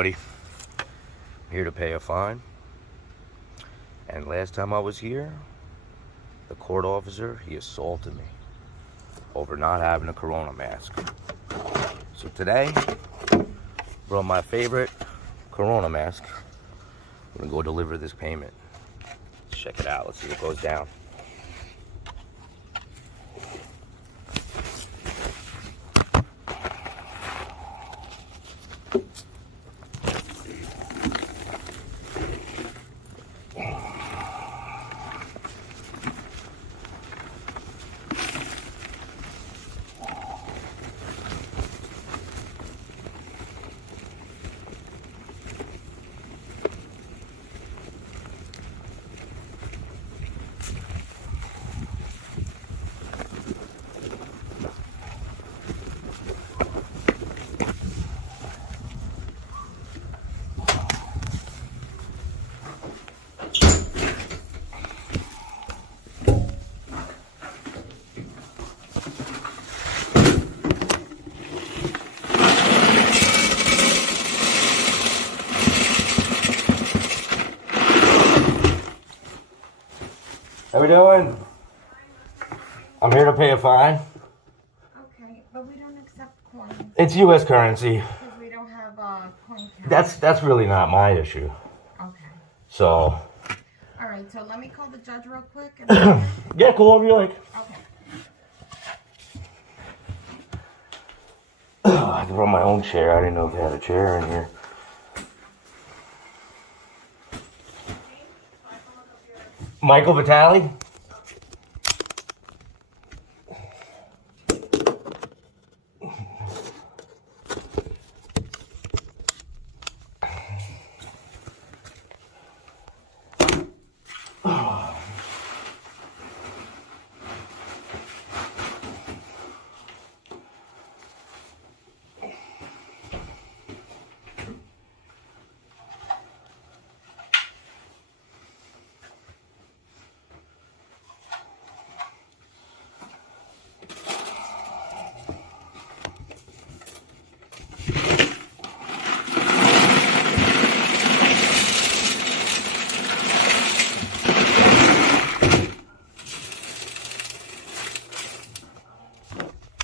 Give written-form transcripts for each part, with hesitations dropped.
Buddy, I'm here to pay a fine. And last time I was here, the court officer, he assaulted me over not having a corona mask. So today, brought my favorite corona mask. I'm gonna go deliver this payment. Let's check it out. Let's see what goes down. How we doing? I'm here to pay a fine. Okay, but we don't accept coins It's U.S. currency. because we don't have a coin count. That's really not my issue. Okay. So, All right, so let me call the judge real quick. And yeah, cool, whatever you like. okay. I can run my own chair. I didn't know if they had a chair in here. Michael Vitale?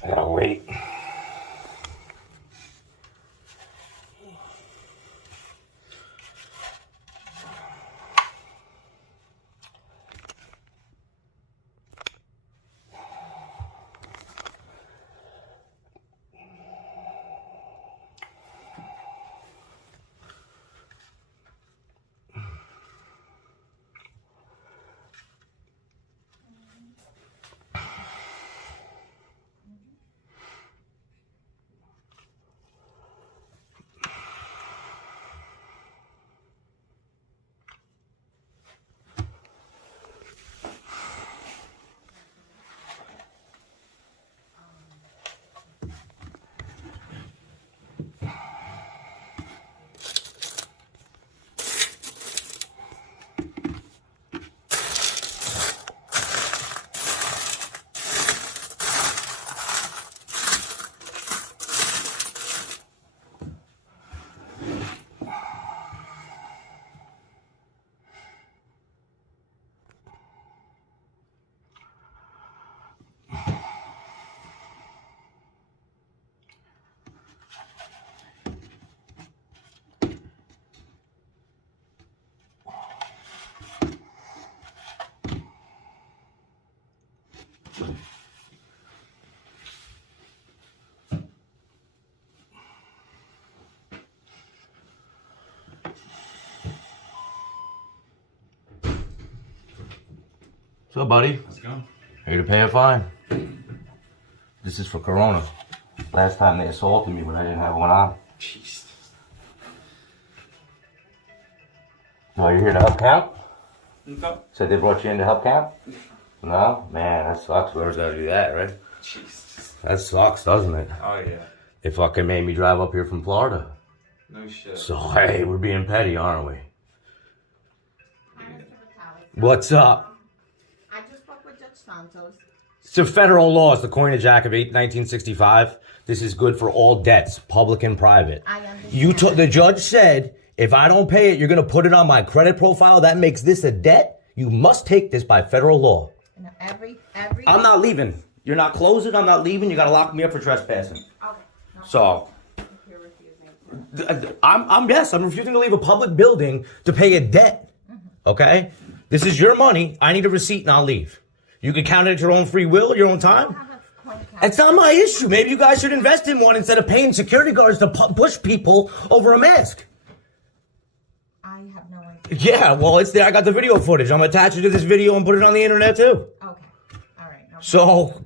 I gotta wait. What's up, buddy? Let's go. Here to pay a fine. This is for Corona. Last time they assaulted me when I didn't have one on. Jeez. Oh, you're here to help count? No. Said they brought you in to help count? No? Man, that sucks. Whoever's gotta do that, right? Jesus. That sucks, doesn't it? Oh, yeah. They fucking made me drive up here from Florida. No shit. So, hey, we're being petty, aren't we? Hi, Mr. Vitale. What's up? I just spoke with Judge Santos. It's a federal law. It's the Coinage Act of 1965. This is good for all debts, public and private. I understand. The judge said, if I don't pay it, you're going to put it on my credit profile. That makes this a debt. You must take this by federal law. No, every. I'm not leaving. You're not closing. I'm not leaving. You got to lock me up for trespassing. Okay. No, So, you're refusing. I'm refusing to leave a public building to pay a debt. Okay? This is your money. I need a receipt and I'll leave. You can count it at your own free will, your own time. I have a coin count. It's not my issue. Maybe you guys should invest in one instead of paying security guards to push people over a mask. I have no idea. Yeah, well, it's there. I got the video footage. I'm attaching to this video and put it on the internet too. Okay. All right. No So,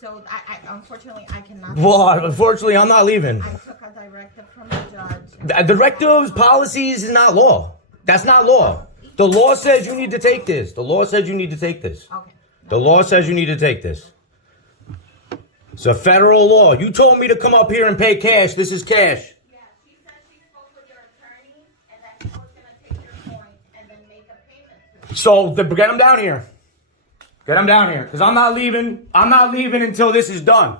So I unfortunately I cannot. well, unfortunately, I'm not leaving. I took a directive from the judge. Directives, policies is not law. That's not law. The law says you need to take this. The law says you need to take this. Okay. The law says you need to take this. It's a federal law. You told me to come up here and pay cash. This is cash. Yeah, she said she spoke with your attorney and that he was gonna take your coin and then make a payment. So get them down here. Get them down here, because I'm not leaving. I'm not leaving until this is done.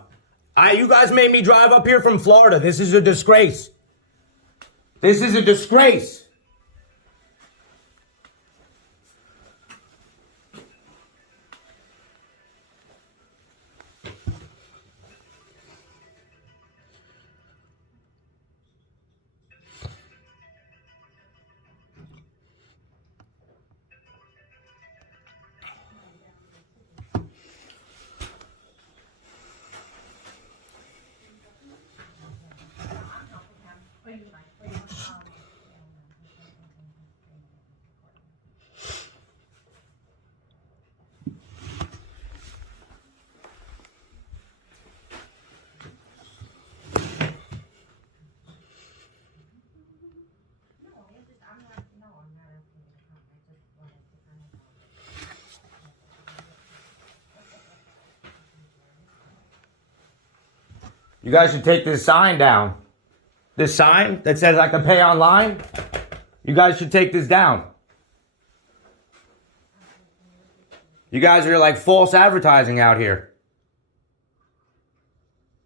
You guys made me drive up here from Florida. This is a disgrace. This is a disgrace. You guys should take this sign down. This sign that says I can pay online. You guys should take this down. You guys are like false advertising out here.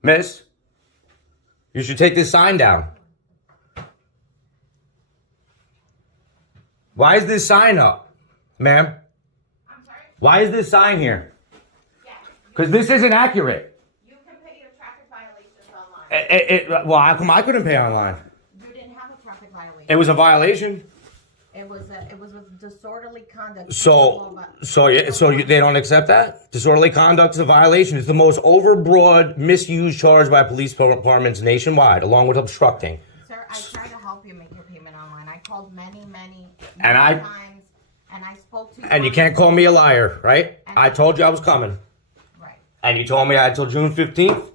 Miss, you should take this sign down. Why is this sign up, ma'am? I'm sorry? Why is this sign here? Yeah. Because this isn't accurate. You can pay your traffic violations online. Well, how come I couldn't pay online? You didn't have a traffic violation. It was a violation. It was with disorderly conduct. They don't accept that? Disorderly conduct is a violation. It's the most overbroad, misused charge by police departments nationwide, along with obstructing. Sir, I tried to help you make your payment online. I called many And times, and I spoke to you. And you can't call me a liar, right? I told you I was coming. Right. And you told me I had till June 15th.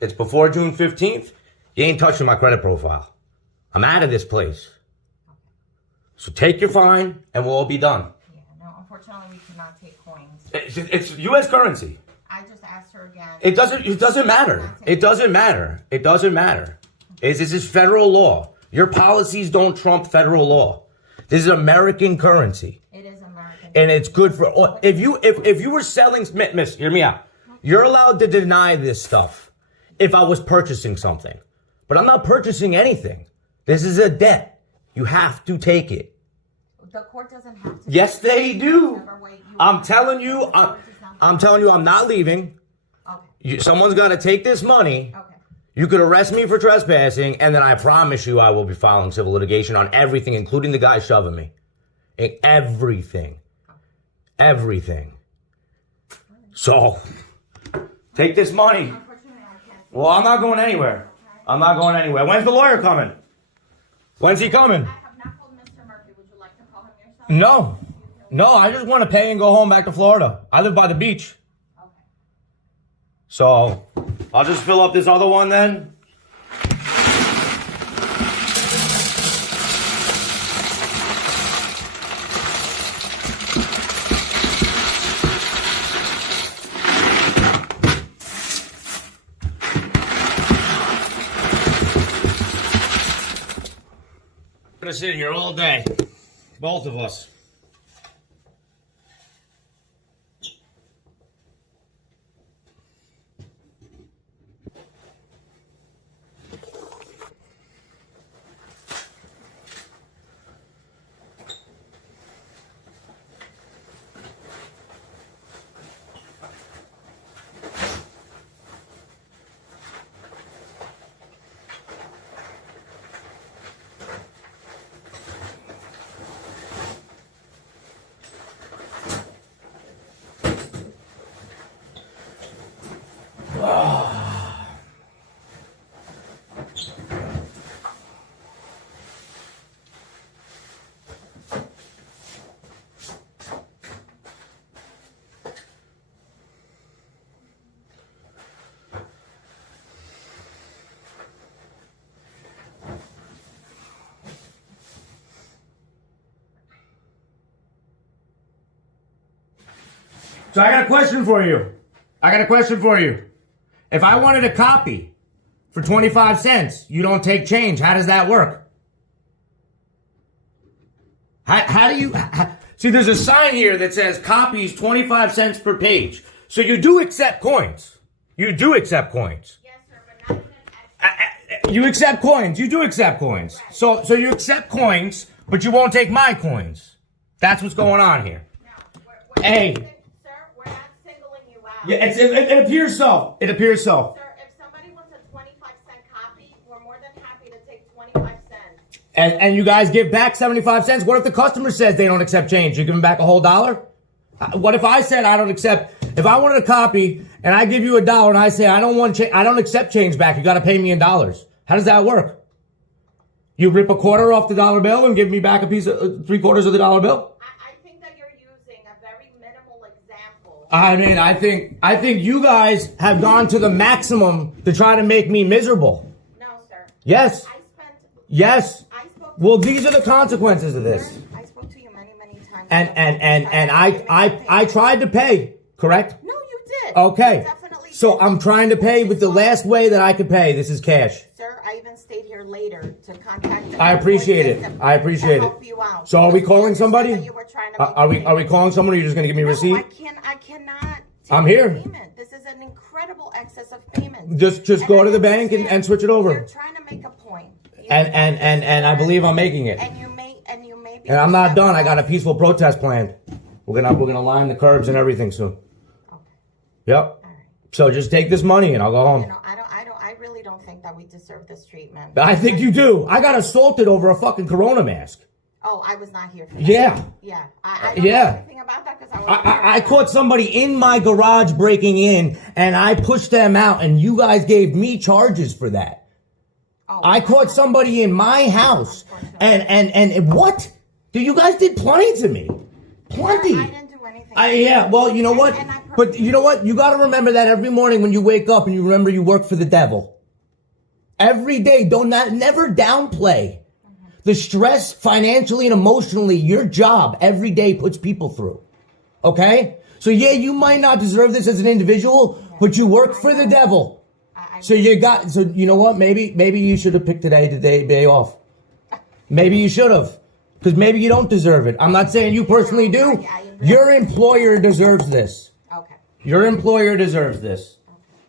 It's before June 15th. You ain't touching my credit profile. I'm out of this place. So take your fine, and we'll all be done. Yeah, no, unfortunately, we cannot take coins. It's U.S. currency. I just asked her again. It doesn't matter. It doesn't matter. It doesn't matter. This is federal law. Your policies don't trump federal law. This is American currency. It is American. And it's good for all. If you were selling, miss, hear me out. You're allowed to deny this stuff if I was purchasing something. But I'm not purchasing anything. This is a debt. You have to take it. The court doesn't have to. Yes, they do. Whichever way you I'm want. telling you, I'm telling you, I'm not leaving. Okay. Someone's got to take this money. Okay. You could arrest me for trespassing, and then I promise you I will be filing civil litigation on everything, including the guy shoving me. Everything. Everything. So, take this money. Unfortunately, I can't. Well, I'm not going anywhere. I'm not going anywhere. When's the lawyer coming? When's he coming? I have not called Mr. Murphy. Would you like to call him yourself? No, I just want to pay and go home back to Florida. I live by the beach. Okay. So, I'll just fill up this other one then. We're gonna sit here all day. Both of us. So I got a question for you. If I wanted a copy for 25 cents, you don't take change. How does that work? How do you... See, there's a sign here that says copies 25 cents per page. So you do accept coins. You do accept coins. Yes, sir, but not even You accept coins. You do accept coins. So you accept coins, but you won't take my coins. That's what's going on here. No, we're Hey. sir, we're not singling you out. Yeah, it appears so. It appears so. Sir, if somebody wants a 25-cent copy, we're more than happy to take 25 cents. And you guys give back 75 cents? What if the customer says they don't accept change? You give them back a whole $1? What if I said I don't accept... If I wanted a copy and I give you $1 and I say I don't accept change back, you got to pay me in dollars. How does that work? You rip a quarter off the dollar bill and give me back a piece of 3/4 of the dollar bill? I think that you're using a very minimal example. I mean, I think you guys have gone to the maximum to try to make me miserable. No, sir. Yes. Yes. I spoke to Well, these are the consequences of this. Sir, I spoke to you many times. And I tried to pay, correct? No, you did. Okay. You definitely So did. I'm trying to pay with the last way that I could pay. This is cash. Sir, I even stayed here later to contact the I appreciate it. system I appreciate to it. help you out. So are we calling You said somebody? that you were trying to Are make we calling someone or are you just gonna give me a No, receipt? I cannot take I'm here. payment. This is an incredible excess of payments. Just go to the bank and switch it over. You're trying to make a point. And I believe I'm making it. And you may be And I'm not done. I got a peaceful protest planned. We're gonna line the curbs and everything soon. Okay. Yep. All right. So just take this money and I'll go You home. know, I really don't think that we deserve this treatment. I think you do. I got assaulted over a fucking Corona mask. Oh, I was not here for that. Yeah. Yeah. I don't Yeah. know anything about that because I was I caught somebody in my garage breaking in and I pushed them out and you guys gave me charges for that. Oh, I caught somebody in my house and what? You guys did plenty to me. Plenty. I didn't do anything. Yeah, well, you know what? But you know what? You got to remember that every morning when you wake up and you remember you work for the devil. Every day, never downplay the stress financially and emotionally your job every day puts people through. Okay? So yeah, you might not deserve this as an individual, but you work for the devil. So you know what? Maybe you should have picked the day off. Maybe you should have. Because maybe you don't deserve it. I'm not saying you personally do. Your employer deserves this. Okay. Your employer deserves this.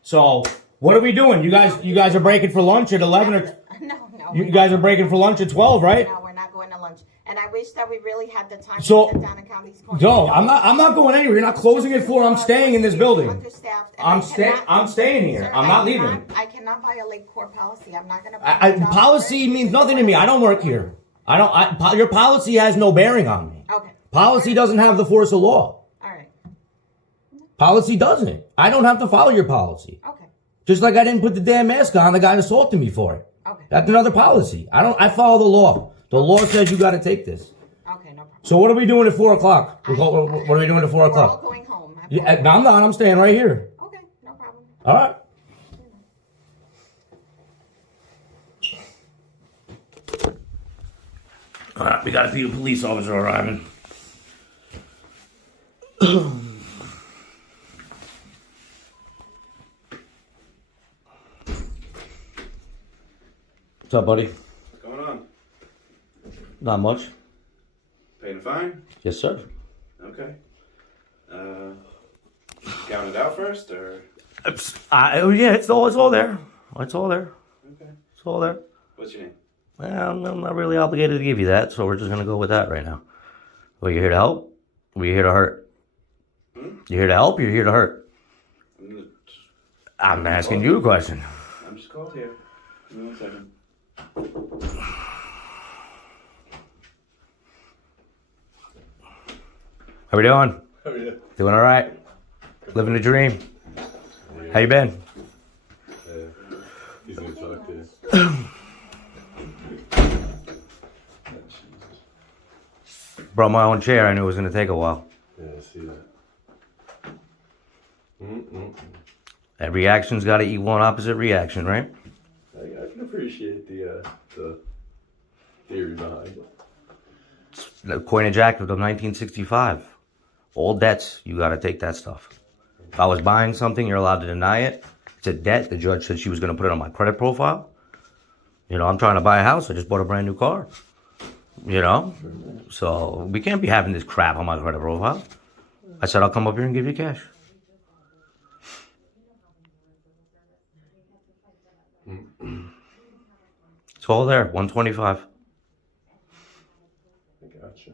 So, what are we doing? You guys are breaking for lunch at 11 or No. you guys are breaking for lunch at 12, right? No, we're not going to lunch. And I wish that we really had the time So- to sit down and count these coins. No, I'm not going anywhere. You're not closing at 4. I'm staying in this building. Understaffed, and I'm staying here. Sir, I'm not leaving. I cannot violate core policy. I'm not going to. Policy means nothing to me. I don't work here. Your policy has no bearing on me. Okay. Policy doesn't have the force of law. All right. Policy doesn't. I don't have to follow your policy. Okay. Just like I didn't put the damn mask on, the guy assaulted me for it. Okay. That's another policy. I follow the law. The law says you got to take this. Okay. No problem. So what are we doing at 4 o'clock? What are we doing at 4 We're all o'clock? going home. Yeah, I'm not. I'm staying right here. Okay. No problem. All right. All right, we got a police officer arriving. What's up, buddy? What's going on? Not much. Paying a fine? Yes, sir. Okay. Count it out first, or? Yeah, it's all there. It's all there. Okay. It's all there. What's your name? Well, I'm not really obligated to give you that, so we're just gonna go with that right now. Well, you here to help? Or you here to hurt? You here to help? Or you here to hurt? I'm asking you a question. I'm just called here. Give me 1 second. How we doing? How are you? Doing all right? Living the dream. How you been? He's gonna talk to you. Brought my own chair. I knew it was gonna take a while. Yeah, I see that. That reaction's got to equal an opposite reaction, right? I can appreciate the theory behind it. The Coinage Act of 1965. All debts, you got to take that stuff. If I was buying something, you're allowed to deny it. It's a debt. The judge said she was going to put it on my credit profile. You know, I'm trying to buy a house. I just bought a brand new car. You know? So we can't be having this crap on my credit profile. I said, I'll come up here and give you cash. It's all there, 125. I gotcha.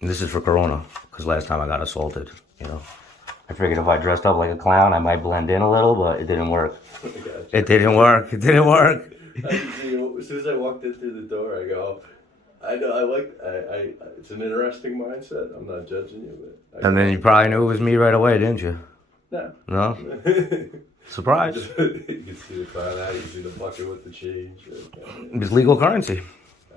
And this is for Corona, because last time I got assaulted, you know. I figured if I dressed up like a clown, I might blend in a little, but it didn't work. I gotcha. It didn't work. It didn't work. As soon as I walked in through the door, I go, I know, it's an interesting mindset. I'm not judging you, but. And then you probably knew it was me right away, didn't you? No. No? Surprise. You can see the clown out, you see the bucket with the change. It's legal currency.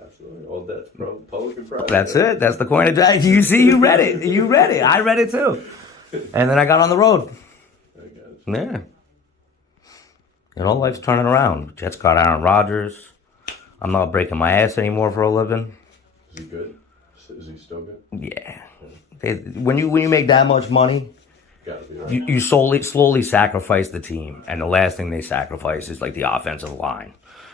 Absolutely. All that's public and private. That's it. That's the coin of death. You see, you read it. You read it. I read it too. And then I got on the road. I gotcha. Yeah. You know, life's turning around. Jets got Aaron Rodgers. I'm not breaking my ass anymore for a living. Is he good? Is he still good? Yeah. When you make that much money, Gotta be right. you slowly sacrifice the team, and the last thing they sacrifice is like the offensive line.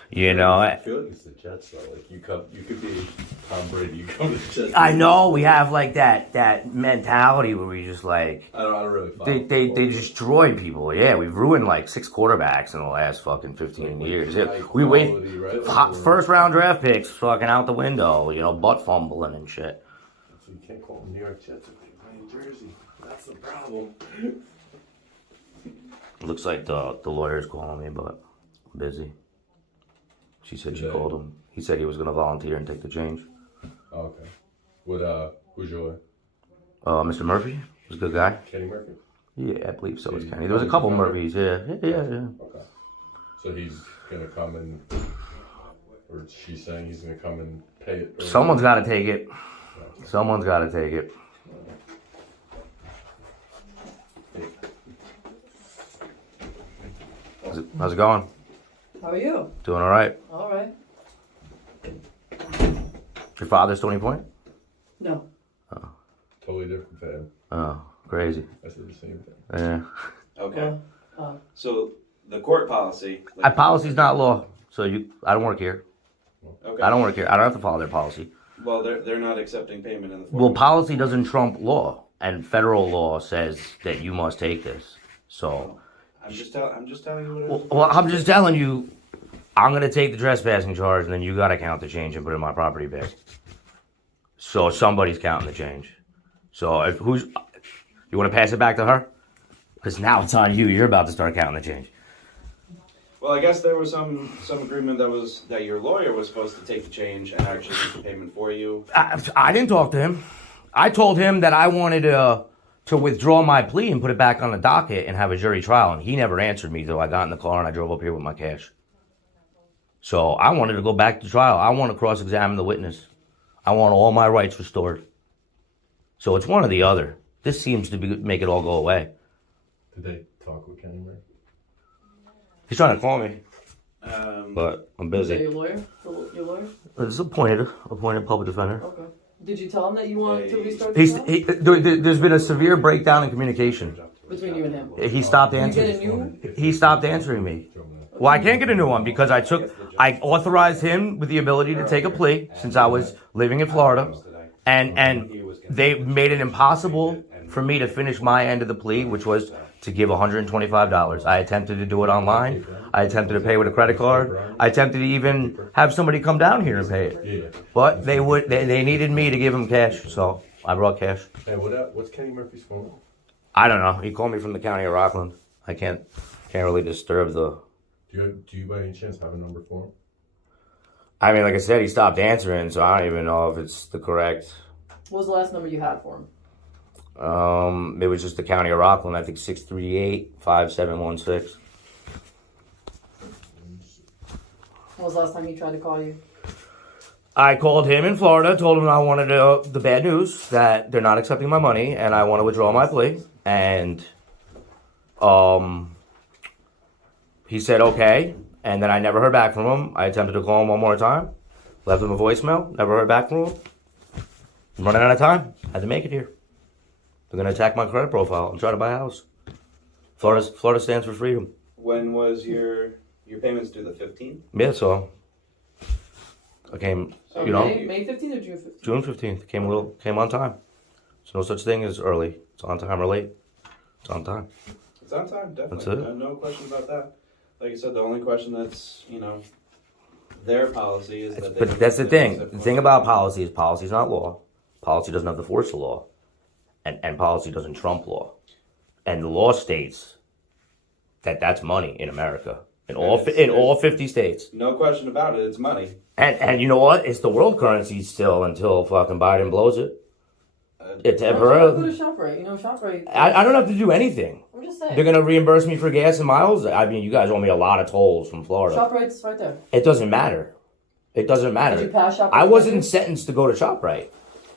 You know, I feel like it's the Jets though. Like you could be Tom Brady. You come to the Jets. I know we have like that mentality where we just like I don't really. they destroy people. Yeah, we've ruined like 6 quarterbacks in the last fucking 15 years. Yeah, we wait first round draft picks fucking out the window. You know, butt fumbling and shit. So you can't call them New York Jets if they play in Jersey. That's the problem. Looks like the lawyer's calling me, but I'm busy. She said she called him. He said he was gonna volunteer and take the change. Oh, okay. Who's your Mr. Murphy was a good guy. Kenny Murphy? Yeah, I believe so. It's Kenny. There was a couple Murphys. Yeah. Okay. So he's gonna come and, or she's saying he's gonna come and pay it. Someone's got to take it. Someone's got to take it. How's it going? How are you? Doing all right. All right. Your father, Stony Point? No. Totally different fan. Oh, crazy. I said the same thing. Yeah. Okay. Well, So the court policy. Like, Policy's not law, so I don't work here. Okay. I don't work here. I don't have to follow their policy. Well, they're not accepting payment in the form. Well, policy doesn't trump law, and federal law says that you must take this. So, I'm just telling you what it is. well, I'm just telling you, I'm gonna take the trespassing charge, and then you gotta count the change and put it in my property bag. So somebody's counting the change. So you want to pass it back to her? Because now it's on you. You're about to start counting the change. Well, I guess there was some agreement that your lawyer was supposed to take the change and actually make the payment for you. I didn't talk to him. I told him that I wanted to withdraw my plea and put it back on the docket and have a jury trial, and he never answered me, though I got in the car and I drove up here with my cash. So I wanted to go back to trial. I want to cross-examine the witness. I want all my rights restored. So it's one or the other. This seems to make it all go away. Did they talk with Kenny Murphy? He's trying to call me, but I'm is that busy. your lawyer? Your lawyer? It's appointed public defender. Okay. Did you tell him that you wanted to restart the trial? There's been a severe breakdown in communication. Between you and him? He stopped You get a answering. new? He stopped answering me. Well, I can't get a new one because I authorized him with the ability to take a plea since I was living in Florida, and they made it impossible for me to finish my end of the plea, which was to give $125. I attempted to do it online. I attempted to pay with a credit card. I attempted to even have somebody come down here and pay it. But they needed me to give them cash, so I brought cash. Hey, what's Kenny Murphy's phone? I don't know. He called me from the county of Rockland. I can't really disturb the. Do you by any chance have a number for him? I mean, like I said, he stopped answering, so I don't even know if it's the correct. What was the last number you had for him? It was just the county of Rockland. I think 638-5716. When was the last time he tried to call you? I called him in Florida, told him I wanted the bad news that they're not accepting my money and I want to withdraw my plea. And he said okay, and then I never heard back from him. I attempted to call him one more time, left him a voicemail, never heard back from him. I'm running out of time. Had to make it here. They're gonna attack my credit profile and try to buy a house. Florida stands for freedom. When was your payments due? The 15th? Yeah, so I came, So you know, May 15th or June 15th? June 15th. Came on time. There's no such thing as early. It's on time or late. It's on time. It's on time, definitely. That's it. No question about that. Like I said, the only question that's, their policy is that they. But that's the thing. The thing about policy is not law. Policy doesn't have the force of law. And policy doesn't trump law. And the law states that that's money in America. In all 50 states. No question about it, it's money. And you know what? It's the world currency still until fucking Biden blows it. It's Go temporarily. to ShopRite. ShopRite. I don't have to do anything. I'm just saying. They're gonna reimburse me for gas and miles. I mean, you guys owe me a lot of tolls from Florida. ShopRite's right there. It doesn't matter. It doesn't matter. Did you pass ShopRite? I wasn't sentenced to go to ShopRite.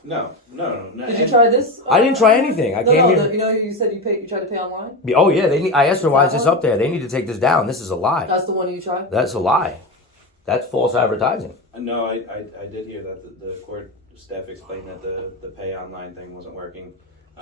No. Did you try this? I didn't try anything. I came here. You said you tried to pay online? Oh yeah, I asked her why is this up there. They need to take this down. This is a lie. That's the one you tried? That's a lie. That's false advertising. No, I did hear that the court staff explained that the pay online thing wasn't working.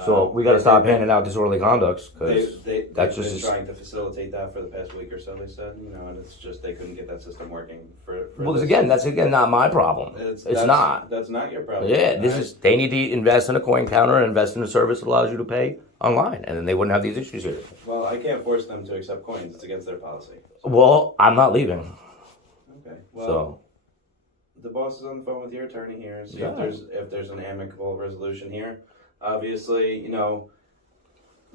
So we got to stop handing out disorderly conducts because They've that's been just. trying to facilitate that for the past week or so. They said, and it's just they couldn't get that system working for Well, this. that's not my problem. It's not. That's not your problem. Yeah, right? they need to invest in a coin counter and invest in a service that allows you to pay online, and then they wouldn't have these issues here. Well, I can't force them to accept coins. It's against their policy. Well, I'm not leaving. Okay. Well, So the boss is on the phone with your attorney here. See Yeah. if there's an amicable resolution here. Obviously,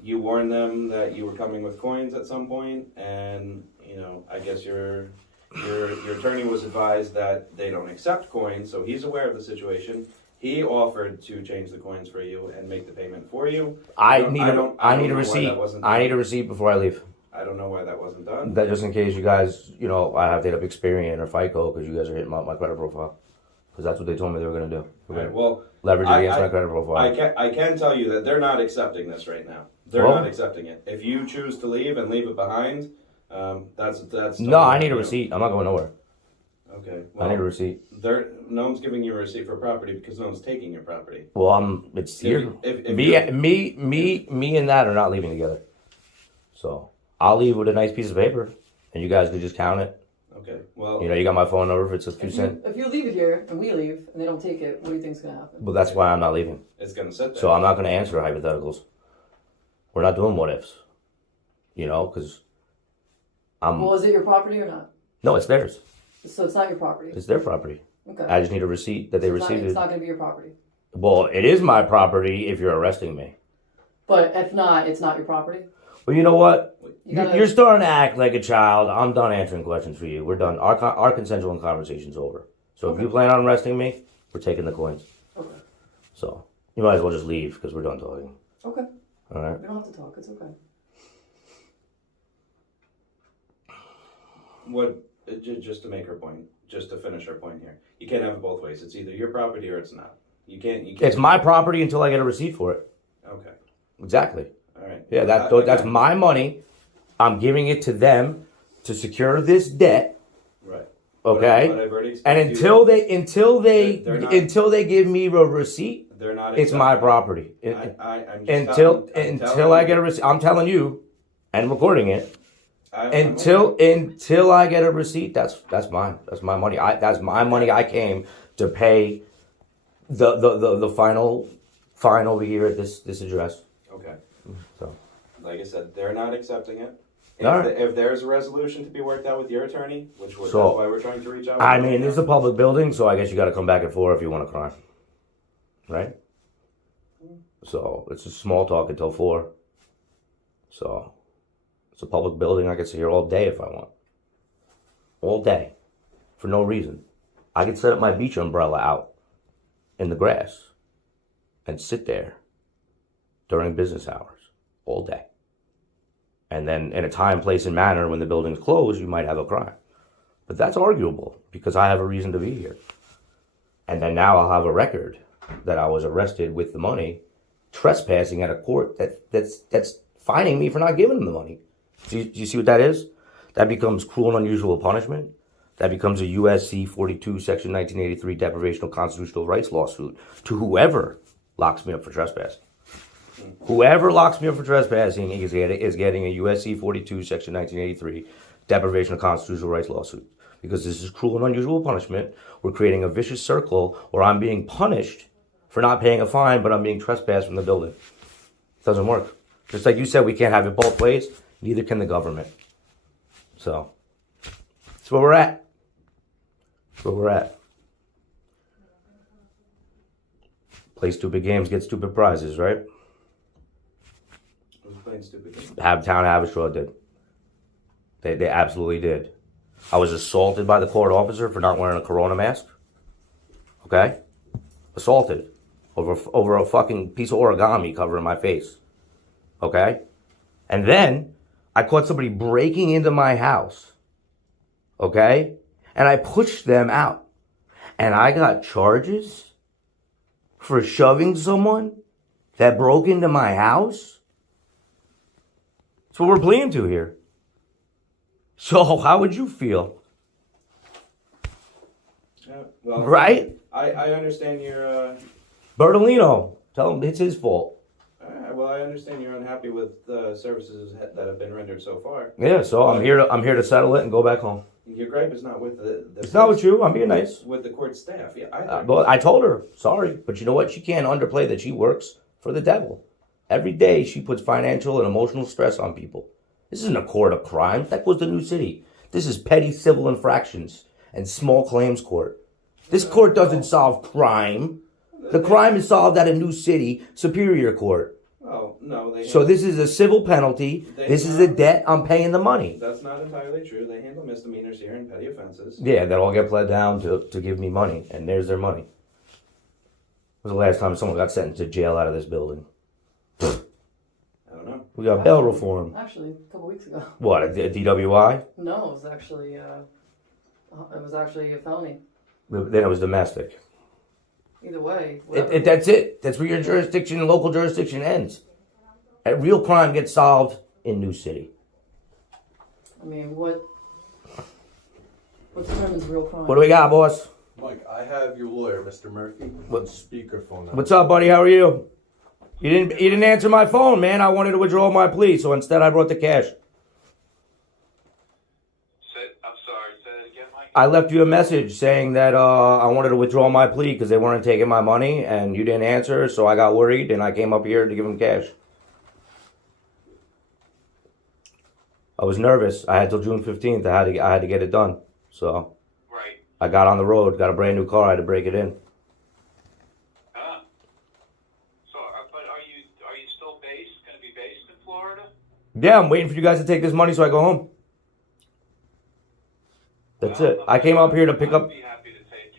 you warned them that you were coming with coins at some point, and I guess your attorney was advised that they don't accept coins, so he's aware of the situation. He offered to change the coins for you and make the payment for you. I need a know why receipt. that wasn't I done. need a receipt before I leave. I don't know why that wasn't done. That just in case you guys, I have to hit up Experian or FICO because you guys are hitting up my credit profile. Because that's what they told me they were going to do. All right, well, Leverage it against my credit profile. I can tell you that they're not accepting this right now. They're Well- not accepting it. If you choose to leave and leave it behind, that's. No, I need a receipt. I'm not going nowhere. Okay. I need a receipt. No one's giving you a receipt for property because no one's taking your property. Well, it's here. if Me and that are not leaving together. So I'll leave with a nice piece of paper, and you guys can just count it. Okay. Well. You got my phone number if it's a few cents. If you leave it here and we leave and they don't take it, what do you think's going to happen? Well, that's why I'm not leaving. It's gonna sit there. So I'm not going to answer hypotheticals. We're not doing what ifs. Because Well, is it your property or not? No, it's theirs. So it's not your property. It's their property. Okay. I just need a receipt that they It's not- received It's it. not going to be your property. Well, it is my property if you're arresting me. But if not, it's not your property. Well, you know what? You gotta- You're starting to act like a child. I'm done answering questions for you. We're done. Our consensual conversation's over. So if you plan on arresting me, we're taking the coins. Okay. So you might as well just leave because we're done talking. Okay. All right. We don't have to talk. It's okay. Just to make her point, just to finish her point here, you can't have it both ways. It's either your property or it's not. You can't. It's my property until I get a receipt for it. Okay. Exactly. All right. Yeah, that's my money. I'm giving it to them to secure this debt. Right. Okay. But I've already And explained to until They're they give me a receipt, you, they're not. it's my accepting- property. I'm just Until I get a receipt, I'm telling you, and recording it. I'm Until I get a receipt, that's mine. That's my money. That's my money. I came to pay the final fine over here at this address. Okay. So Like I said, they're not accepting it. All right. If there's a resolution to be worked out with your attorney, that's why we're trying to reach out. I mean, this is a public building, so I guess you got to come back at 4 if you want to cry, right? So it's just small talk until 4. So it's a public building. I can sit here all day if I want. All day. For no reason. I could set up my beach umbrella out in the grass and sit there during business hours all day. And then in a time, place, and manner when the building's closed, you might have a crime. But that's arguable because I have a reason to be here. And then now I'll have a record that I was arrested with the money, trespassing at a court that's fining me for not giving them the money. Do you see what that is? That becomes cruel and unusual punishment. that becomes a USC 42 Section 1983 deprivation of constitutional rights lawsuit to whoever locks me up for trespassing. Whoever locks me up for trespassing is getting a USC 42 Section 1983 deprivation of constitutional rights lawsuit. Because this is cruel and unusual punishment. We're creating a vicious circle where I'm being punished for not paying a fine, but I'm being trespassed from the building. It doesn't work. Just like you said, we can't have it both ways. Neither can the government. So, that's where we're at. That's where we're at. Play stupid games, get stupid prizes, right? Who's playing stupid games? Town Haverstraw did. They absolutely did. I was assaulted by the court officer for not wearing a corona mask. Okay? Assaulted. Over a fucking piece of origami covering my face. Okay? And then I caught somebody breaking into my house. Okay? And I pushed them out. And I got charges for shoving someone that broke into my house. That's what we're playing to here. So how would you feel? Well, Right? I understand your. Bertolino, tell him it's his fault. Well, I understand you're unhappy with the services that have been rendered so far. Yeah, so I'm here to settle it and go back home. Your gripe is not with the It's not with you. I'm being nice. with the court staff. Yeah, Well, I told her, sorry, but you know what? She can't underplay that she works for the devil. Every day she puts financial and emotional stress on people. This isn't a court of crime. That goes to New City. This is petty civil infractions and small claims court. This court doesn't solve crime. The crime is solved at a New City Superior Court. Oh no, they. So this is a civil penalty. This is a debt. I'm paying the money. That's not entirely true. They handle misdemeanors here and petty offenses. Yeah, they'll all get pled down to give me money, and there's their money. When was the last time someone got sentenced to jail out of this building? I don't know. We got bail reform. Actually, a couple weeks ago. What, a DWI? No, it was actually a felony. Then it was domestic. Either way, whatever. That's it. That's where your jurisdiction, local jurisdiction ends. A real crime gets solved in New City. I mean, what determines real crime? What do we got, boss? Mike, I have your lawyer, Mr. Murphy, on speakerphone now. What's up, buddy? How are you? You didn't answer my phone, man. I wanted to withdraw my plea, so instead I brought the cash. I'm sorry, say that again, Mike? I left you a message saying that I wanted to withdraw my plea because they weren't taking my money, and you didn't answer, so I got worried, and I came up here to give them cash. I was nervous. I had till June 15th. I had to get it done. So Right. I got on the road, got a brand new car. I had to break it in. So, but are you still going to be based in Florida? Yeah, I'm waiting for you guys to take this money so I go home. That's it. I came up here to pick up. I'd be happy to take,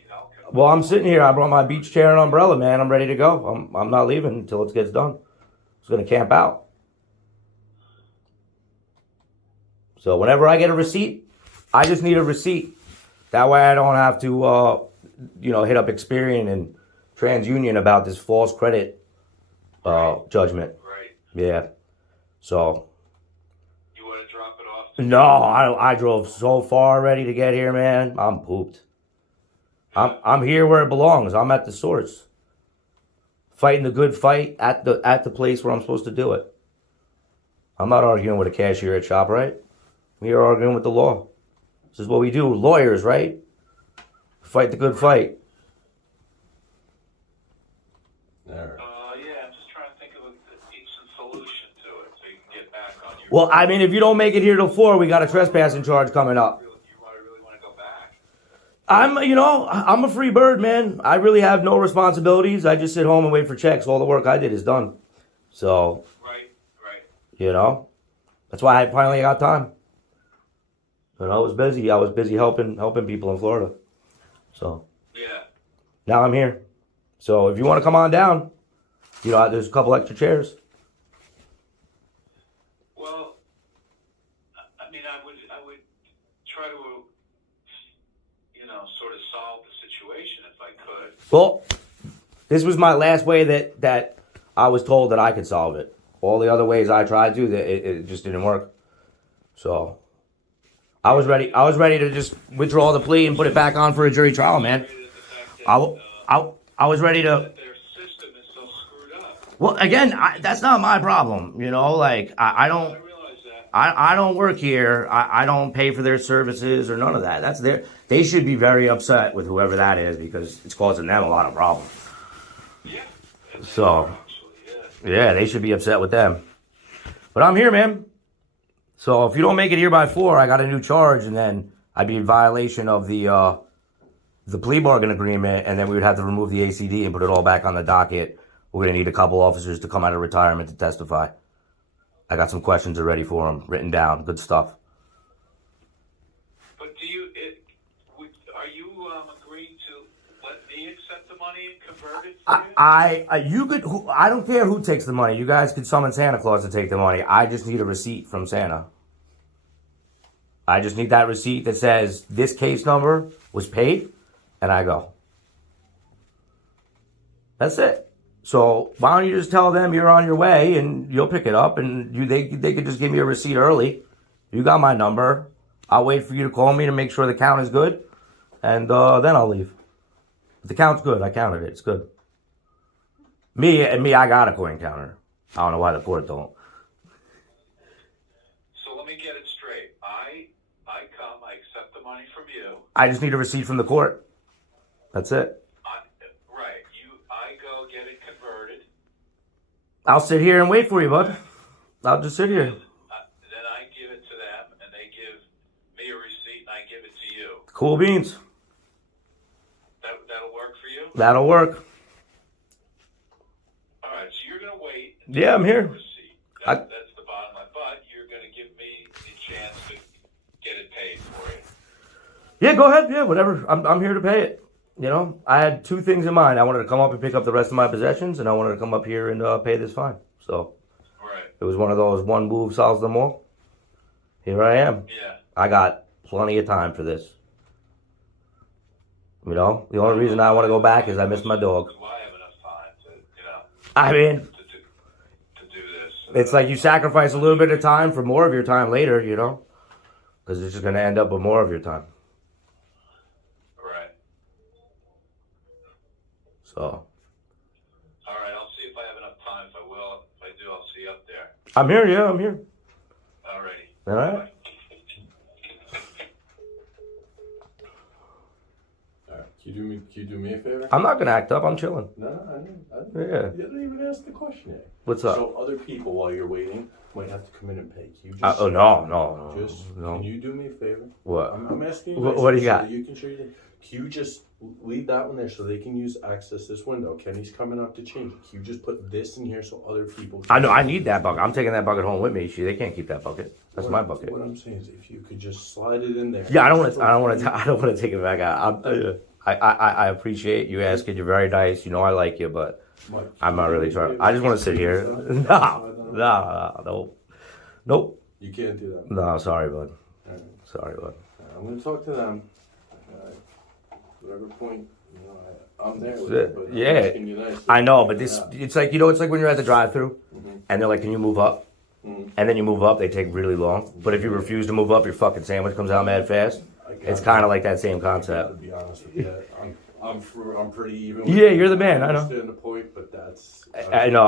Well, I'm sitting here. I brought my beach chair and umbrella, man. I'm ready to go. I'm not leaving until it gets done. I was gonna camp out. So whenever I get a receipt, I just need a receipt. That way I don't have to, hit up Experian and TransUnion about this false credit judgment. Right. Yeah. So. You want to drop it off? No, I drove so far already to get here, man. I'm pooped. I'm here where it belongs. I'm at the source, fighting the good fight at the place where I'm supposed to do it. I'm not arguing with a cashier at ShopRite. We are arguing with the law. This is what we do, lawyers, right? Fight the good fight. All right. Yeah, I'm just trying to think of a decent solution to it so you can get back on your... Well, I mean, if you don't make it here till 4, we got a trespassing charge coming up. You really want to go back? I'm a free bird, man. I really have no responsibilities. I just sit home and wait for checks. All the work I did is done. So, Right. That's why I finally got time. I was busy. I was busy helping people in Florida. So, Yeah. now I'm here. So, if you want to come on down, there's a couple extra chairs. Well, I mean, I would try to, sort of solve the situation if I could. Well, this was my last way that I was told that I could solve it. All the other ways I tried to, it just didn't work. So, I was ready to just withdraw the plea and put it back on for a jury trial, man. I was ready to. That their system is so screwed up. Well, again, that's not my problem. You know, like I don't. I realize that. I don't work here. I don't pay for their services or none of that. That's their. They should be very upset with whoever that is because it's causing them a lot of problems. Yeah. And So, actually, yeah, they should be upset with them. But I'm here, man. So if you don't make it here by 4, I got a new charge, and then I'd be in violation of the plea bargain agreement, and then we would have to remove the ACD and put it all back on the docket. We're gonna need a couple officers to come out of retirement to testify. I got some questions already for them, written down, good stuff. But are you agreeing to let me accept the money and convert it for you? You could. I don't care who takes the money. You guys could summon Santa Claus to take the money. I just need a receipt from Santa. I just need that receipt that says this case number was paid, and I go. That's it. So why don't you just tell them you're on your way, and you'll pick it up, and they could just give me a receipt early. You got my number. I'll wait for you to call me to make sure the count is good, and then I'll leave. If the count's good, I counted it. It's good. Me, I got a coin counter. I don't know why the court don't. So let me get it straight. I come, I accept the money from you. I just need a receipt from the court. That's it. I go get it converted. I'll sit here and wait for you, bud. I'll just sit here. Then I give it to them, and they give me a receipt, and I give it to you. Cool beans. That'll work for you? That'll work. All right, so you're going to wait. Yeah, I'm here. Receipt. I- That's the bottom line. But you're going to give me the chance to get it paid for you. Yeah, go ahead. Yeah, whatever. I'm here to pay it. You know, I had 2 things in mind. I wanted to come up and pick up the rest of my possessions, and I wanted to come up here and pay this fine. So Right. it was one of those one move solves them all. Here I am. Yeah. I got plenty of time for this. You know, the only reason I want to go back is I miss my dog. Do I have enough time to, I mean, to do this? it's like you sacrifice a little bit of time for more of your time later, you know, because it's just going to end up with more of your time. Right. So, All right, I'll see if I have enough time. If I will, if I do, I'll see you up there. I'm here. Yeah, I'm here. All righty. All right. Can you do me a favor? I'm not going to act up. I'm chilling. No, I didn't. Yeah. You didn't even ask the question yet. What's up? So other people, while you're waiting, might have to come in and pay. Can you just, No. Can you do me a favor? What? I'm asking you. What do you so got? that you can show you. Can you just leave that one there so they can access this window? Kenny's coming up to change it. Can you just put this in here so other people can I know. I need that bucket. I'm taking that bucket home with me. They can't keep that bucket. That's my bucket. What I'm saying is, if you could just slide it in there. Yeah, I don't want to take it back out. I appreciate you asking. You're very nice. You know I like you, but Mike, I'm not really trying. I just want to sit here. Nope. You can't do that. No, sorry, bud. Alright. Sorry, bud. I'm going to talk to them. Whatever point, I'm there with Yeah. you, but Yeah. I'm asking you nicely. I know, but it's like, it's like when you're at the drive-thru, Mhm. and they're like, "Can you move up?" Mhm. And then you move up, they take really long. But if you refuse to move up, your fucking sandwich comes out mad fast. It's kind of like that same I gotta concept. be honest with you. I'm pretty even. Yeah, you're the man, I know. understand the point, but that's. I know.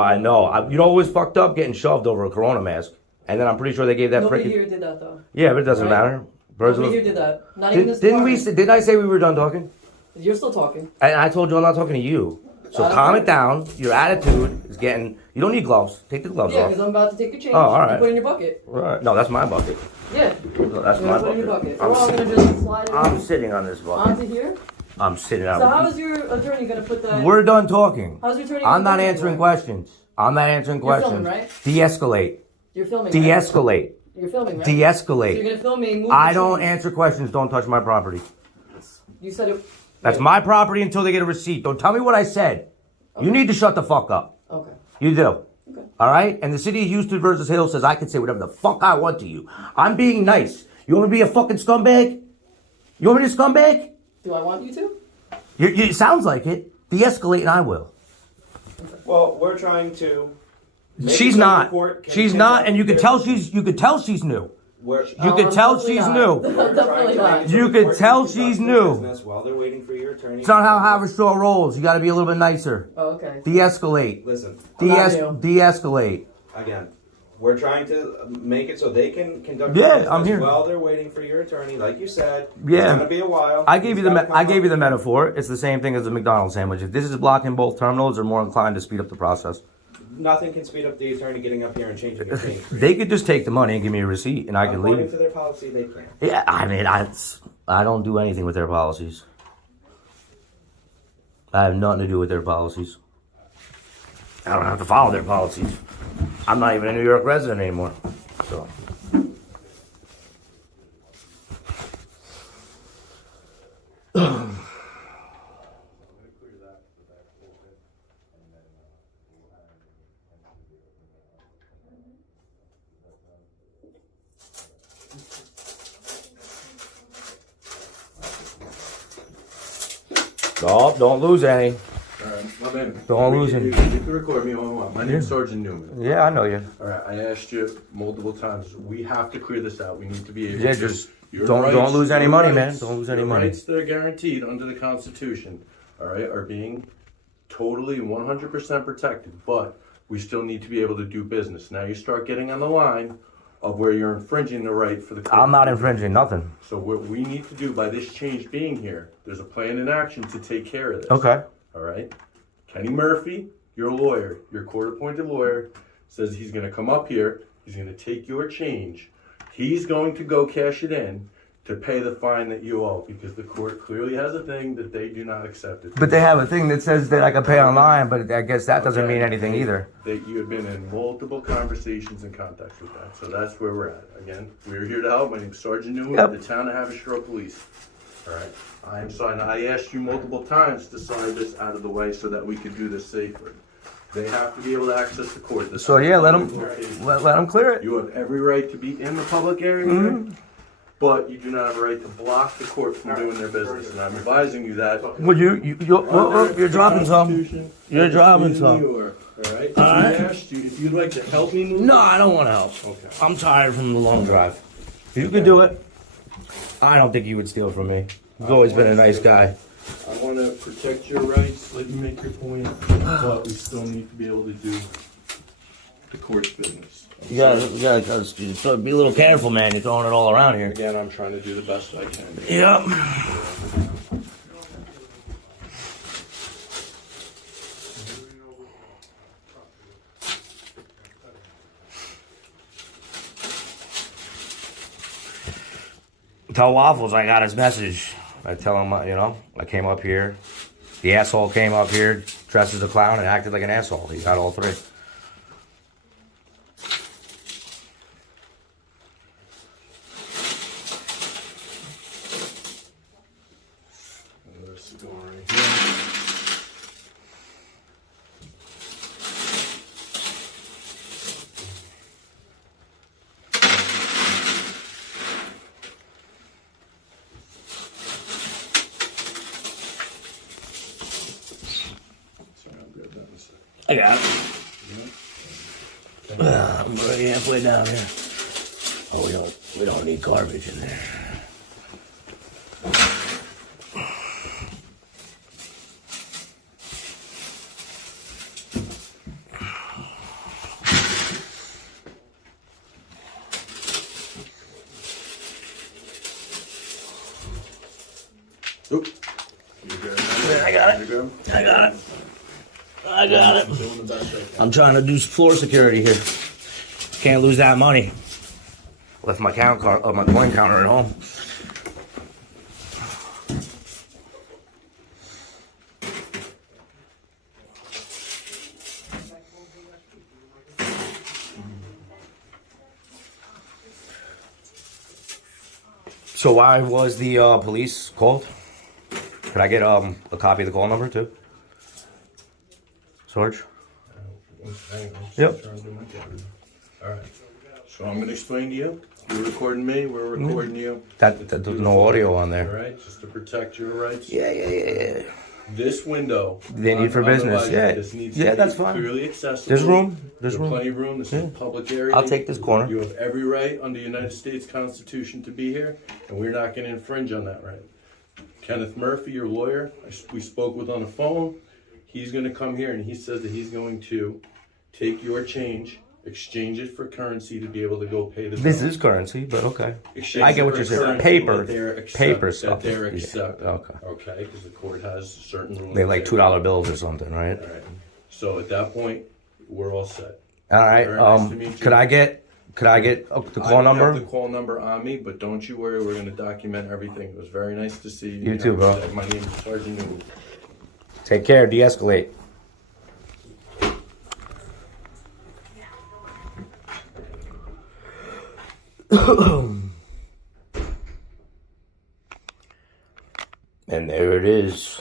You know what was fucked up? Getting shoved over a Corona mask. And then I'm pretty sure they gave that Nobody prick. here did that though. Yeah, but it doesn't Right? matter. Birds Nobody of here did that. Not even this Didn't we? department. Didn't I say we were done talking? You're still talking. And I told you I'm not talking to you. So I don't calm care. it down. Your attitude is getting. You don't need gloves. Take the gloves Yeah, off. because I'm about to take a change. Oh, all right. And put it in your bucket. Right. No, that's my bucket. Yeah. No, that's You're my gonna put it in your bucket. bucket. Or I'm gonna just slide it I'm sitting on this bucket. onto here. I'm sitting So how on. is your attorney gonna put that? We're done talking. How's your attorney? I'm gonna not put it answering in? questions. I'm not answering You're questions. filming, right? De-escalate. You're filming. De-escalate. Right? You're filming, right? So you're De-escalate. gonna film me. Move I the don't change. answer questions. Don't touch my property. You said it. That's my property until they get a receipt. Don't tell me what I said. You need to shut the fuck up. Okay. You do. Okay. All right? And the city of Houston versus Hill says I can say whatever the fuck I want to you. I'm being nice. You want me to be a fucking scumbag? You want me to be a scumbag? Do I want you to? It sounds like it. De-escalate and I will. Well, we're trying to. She's not. She's not, and you could tell she's new. You could tell she's new. Definitely not. You could tell she's new. While they're waiting for your attorney. It's not how Haverstraw rolls. You got to be a little bit nicer. Oh, okay. Listen, De-escalate. again, we're trying to make it so they can conduct Yeah, business I'm here. while they're waiting for your attorney. Like you said, Yeah. it's gonna be a while. I gave you He's the gotta come up. metaphor. It's the same thing as the McDonald's sandwich. If this is blocking both terminals, they're more inclined to speed up the process. Nothing can speed up the attorney getting up here and changing his name. They could just take the money and give me a receipt, and I can According leave. to their policy, they can. Yeah, I mean, I don't do anything with their policies. I have nothing to do with their policies. I don't have to follow their policies. I'm not even a New York resident anymore. So. No, don't lose any. Alright, my man. Don't lose it. You can record me all you want. My name's Sergeant Newman. Yeah, I know you. Alright, I asked you multiple times. We have to clear this out. We need to be able Yeah, to. just Your don't lose any your money, man. rights- Don't lose any your money. rights that are guaranteed under the Constitution, alright, are being totally 100% protected. But we still need to be able to do business. Now you start getting on the line of where you're infringing the right for the court. I'm not infringing nothing. So what we need to do by this change being here, there's a plan in action to take care of this. Okay. All right. Kenny Murphy, your lawyer, your court-appointed lawyer, says he's going to come up here. He's going to take your change. He's going to go cash it in to pay the fine that you owe because the court clearly has a thing that they do not accept it. But they have a thing that says that I can pay online, but I guess that doesn't mean anything either. That you have been in multiple conversations and contacts with that. So that's where we're at. Again, we're here to help. My name's Sergeant Newman Yep. with the Town of Haverstraw Police. All right. I'm sorry. I asked you multiple times to sign this out of the way so that we could do this safely. They have to be able to access the court. This So is yeah, a let public them location. clear it. You have every right to be in the public area, but you do not have a right to block the court from doing their business. And I'm advising you that. Well, you're dropping some. Constitution, You're dropping in some. New York, all right? All right. I asked you if you'd like to help me move. No, I don't want to help. Okay. I'm tired from the long drive. If you could do it, I don't think you would steal from me. You've always been a nice guy. I want to protect your rights, let you make your point, but we still need to be able to do the court's business. You gotta be a little careful, man. You're throwing it all around here. Again, I'm trying to do the best I can. Yep. Tell Waffles I got his message. I tell him, I came up here. The asshole came up here, dressed as a clown, and acted like an asshole. He got all three. This is going right here. Sorry, I'll grab that in a second. I got it. I'm already halfway down here. Oh, we don't need garbage in there. Oop. You grab that? Yeah, I got it. You grab 'em? I got it. I got it. I'm doing the best I can. I'm trying to do floor security here. Can't lose that money. Left my my coin counter at home. So why was the police called? Could I get a copy of the call number too? Sarge? Hang on. Yep. Trying to do my job. All right. So I'm going to explain to you. You're recording me. We're recording you. There's no audio on All there. right. Just to protect your rights. Yeah. This window. They need for on the business, light, yeah. This needs Yeah, to that's be fine. clearly accessible. There's room. There's There's room. plenty of room. This is a public area. I'll take this corner. You have every right under the United States Constitution to be here, and we're not going to infringe on that right. Kenneth Murphy, your lawyer, we spoke with on the phone. He's going to come here, and he says that he's going to take your change, exchange it for currency to be able to go pay the bill. This is currency, but okay. Exchange I get it what for you're saying. currency Paper. that they're Paper that stuff. they're Yeah, accepting. okay. Okay, because the court has certain rules. They like $2 bills or something, right? All right. So at that point, we're all set. All right. Very nice to meet you. Could I get the I call don't number? have the call number on me, but don't you worry. We're going to document everything. It was very nice to see you. You too, bro. My name is Sergeant Newell. Take care. De-escalate. And there it is.